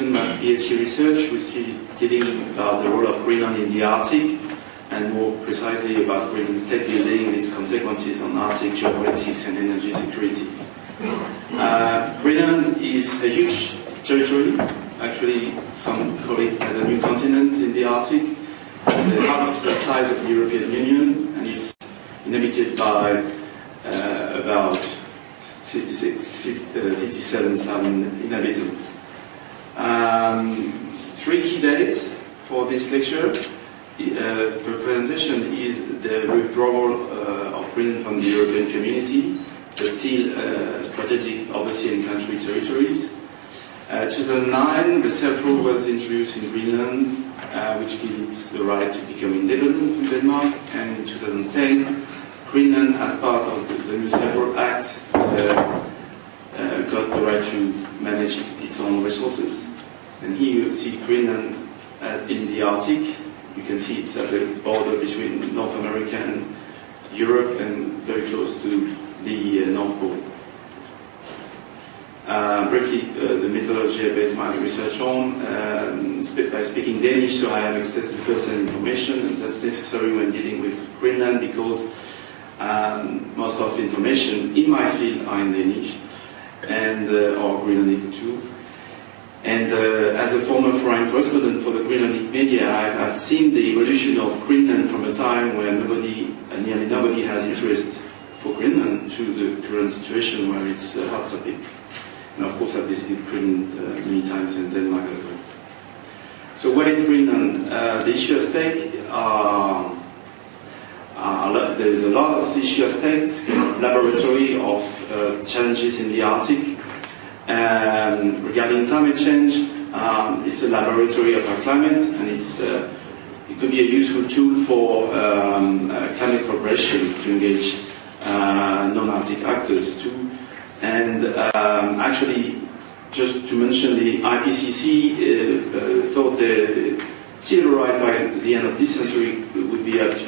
student of PhD research, which is dealing about the role of Greenland in the Arctic, and more precisely about Greenland state building and its consequences on Arctic geopolitics and energy security. Greenland is a huge territory. Actually, some call it as a new continent in the Arctic. It's half the size of the European Union, and it's inhabited by about 57,000 inhabitants. Three key dates for this lecture. The presentation is the withdrawal of Greenland from the European Community, but still strategic overseas country territories. 2009, the self-rule was introduced in Greenland, which gives it the right to become independent from Denmark, and in 2010, Greenland, as part of the new Self-Rule Act, got the right to manage its own resources. And here you see Greenland in the Arctic. You can see it's at the border between North America and Europe, and very close to the North Pole. Briefly, the methodology I based my research on, by speaking Danish, so I have access to first-hand information, and that's necessary when dealing with Greenland, because most of the information in my field are in Danish, and or Greenlandic too. And as a former foreign correspondent for the Greenlandic media, I've seen the evolution of Greenland from a time where nearly nobody has interest for Greenland, to the current situation where it's a hot topic. And of course, I've visited Greenland many times, and Denmark as well. So what is Greenland? The issue at stake are there's a lot of issues at stake. It's kind of laboratory of challenges in the Arctic. Regarding climate change, it's a laboratory of our climate, and it could be a useful tool for climate cooperation to engage non-Arctic actors too. And actually, just to mention, the IPCC thought the sea level rise by the end of this century would be up to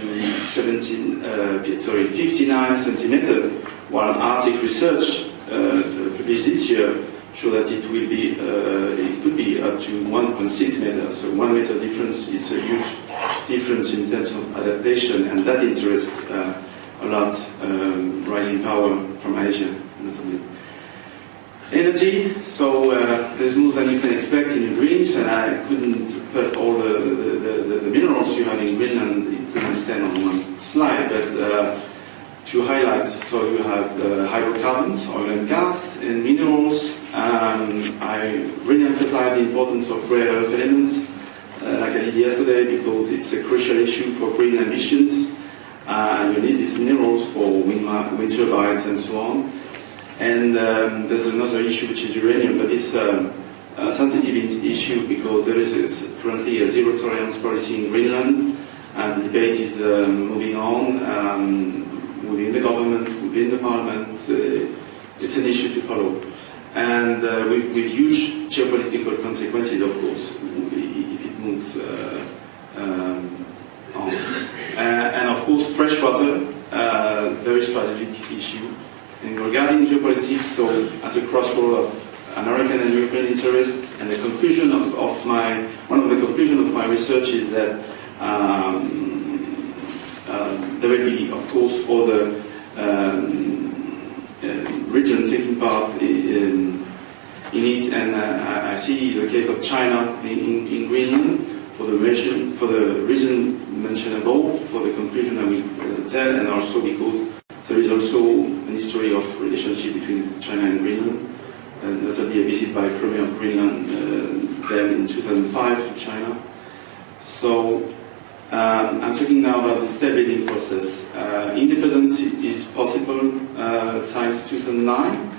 59 centimeters, while Arctic research published this year show that it will be it could be up to 1.6 meters. So 1 meter difference is a huge difference in terms of adaptation, and that interests a lot rising power from Asia. Energy, so there's more than you can expect in Greens, and I couldn't put all the minerals you have in Greenland, it couldn't stand on one slide, but to highlight, so you have hydrocarbons, oil and gas, and minerals. I really emphasize the importance of rare earth elements, like I did yesterday, because it's a crucial issue for green emissions. You need these minerals for wind turbines and so on. And there's another issue, which is uranium, but it's a sensitive issue because there is currently a zero tolerance policy in Greenland, and the debate is moving on within the government, within the parliament. It's an issue to follow. And with huge geopolitical consequences, of course, if it moves on. And of course, freshwater, very strategic issue. And regarding geopolitics, so at the crossroad of American and European interest, and the conclusion one of the conclusions of my research is that there will be, of course, other regions taking part in it, and I see the case of China in Greenland for the reason mentioned above, for the conclusion I will tell, and also because there is also an history of relationship between China and Greenland, and notably a visit by Premier of Greenland then in 2005 to China. So I'm talking now about the state building process. Independence is possible since 2009,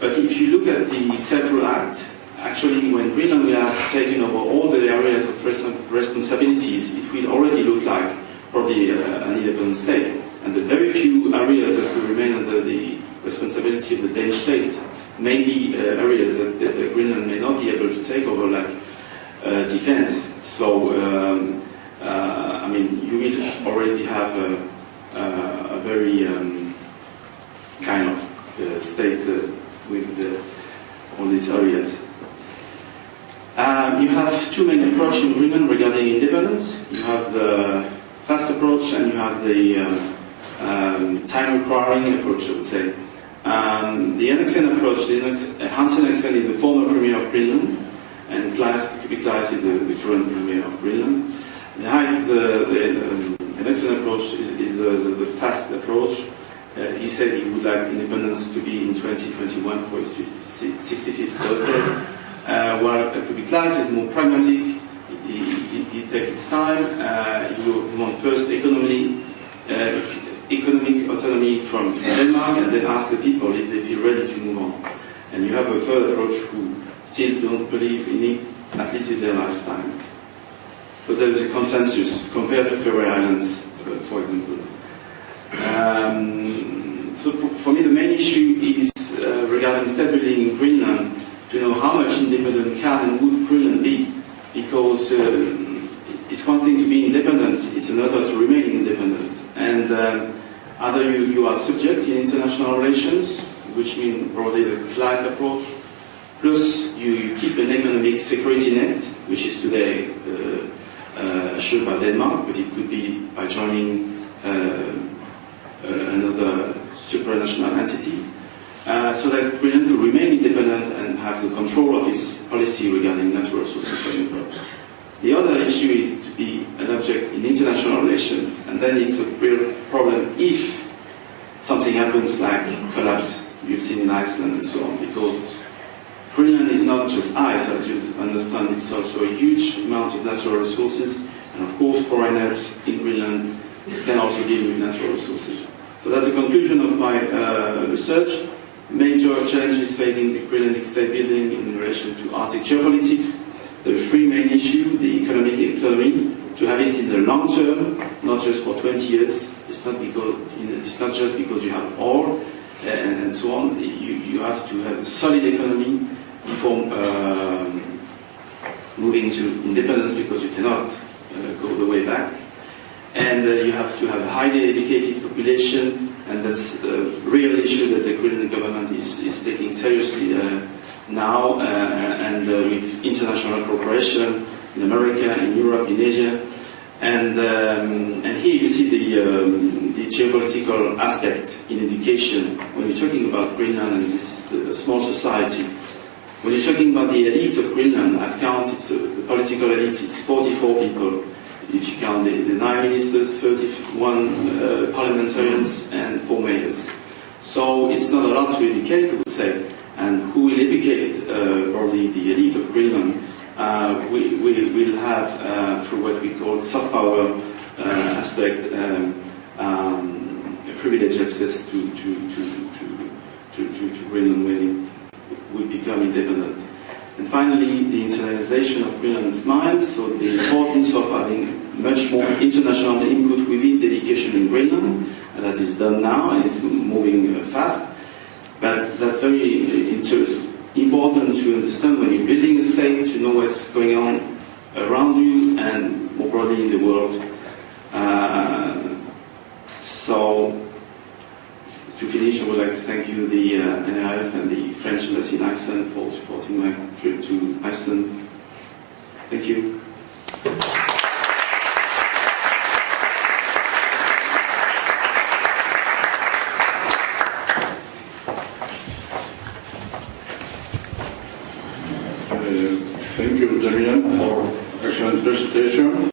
but if you look at the Self-Rule Act, actually when Greenland will have taken over all the areas of responsibilities, it will already look like probably an independent state. And the very few areas that will remain under the responsibility of the Danish states may be areas that Greenland may not be able to take over, like defense. So, I mean, you will already have a very kind of state with all these areas. You have two main approaches in Greenland regarding independence. You have the fast approach and you have the time-requiring approach, I would say. The Henriksen approach, Hans Henriksen is the former premier of Greenland, and Kubi Klaes is the current premier of Greenland. The Henriksen approach is the fast approach. He said he would like independence to be in 2021 for his 65th birthday. While Kubi Klaes is more pragmatic. He takes his time. He wants first economic autonomy from Denmark, and then ask the people if they feel ready to move on. And you have a third approach who still don't believe in it, at least in their lifetime. But there is a consensus compared to Faroe Islands, for example. So for me, the main issue is regarding state building in Greenland, to know how much independent can and would Greenland be, because it's one thing to be independent, it's another to remain independent. And either you are subject in international relations, which means broadly the Klaes approach, plus you keep an economic security net, which is today assured by Denmark, but it could be by joining another supranational entity, so that Greenland will remain independent and have the control of its policy regarding natural resources. The other issue is to be an object in international relations, and then it's a real problem if something happens like collapse you've seen in Iceland and so on, because Greenland is not just ice, as you understand, it's also a huge amount of natural resources, and of course foreigners in Greenland can also deal with natural resources. So that's the conclusion of my research. Major challenges facing the Greenlandic state building in relation to Arctic geopolitics. The three main issues: the economic autonomy, to have it in the long term, not just for 20 years. It's not just because you have oil and so on. You have to have a solid economy before moving to independence, because you cannot go the way back. And you have to have a highly educated population, and that's a real issue that the Greenland government is taking seriously now, and with international cooperation in America, in Europe, in Asia. And here you see the geopolitical aspect in education. When you're talking about Greenland and this small society, when you're talking about the elite of Greenland, I've counted the political elite, it's 44 people. If you count the 9 ministers, 31 parliamentarians, and 4 mayors. So it's not a lot to educate, I would say. And who will educate probably the elite of Greenland? We will have, through what we call soft power aspect, privileged access to Greenland when it will become independent. And finally, the internalization of Greenland's mind, so the importance of having much more international input within the education in Greenland, and that is done now, and it's moving fast. But that's very important to understand when you're building a state, to know what's going on around you and more broadly in the world. So, to finish, I would like to thank you, the NRF and the French Embassy in Iceland, for supporting my trip to Iceland. Thank you. Thank you, Damien, for excellent presentation.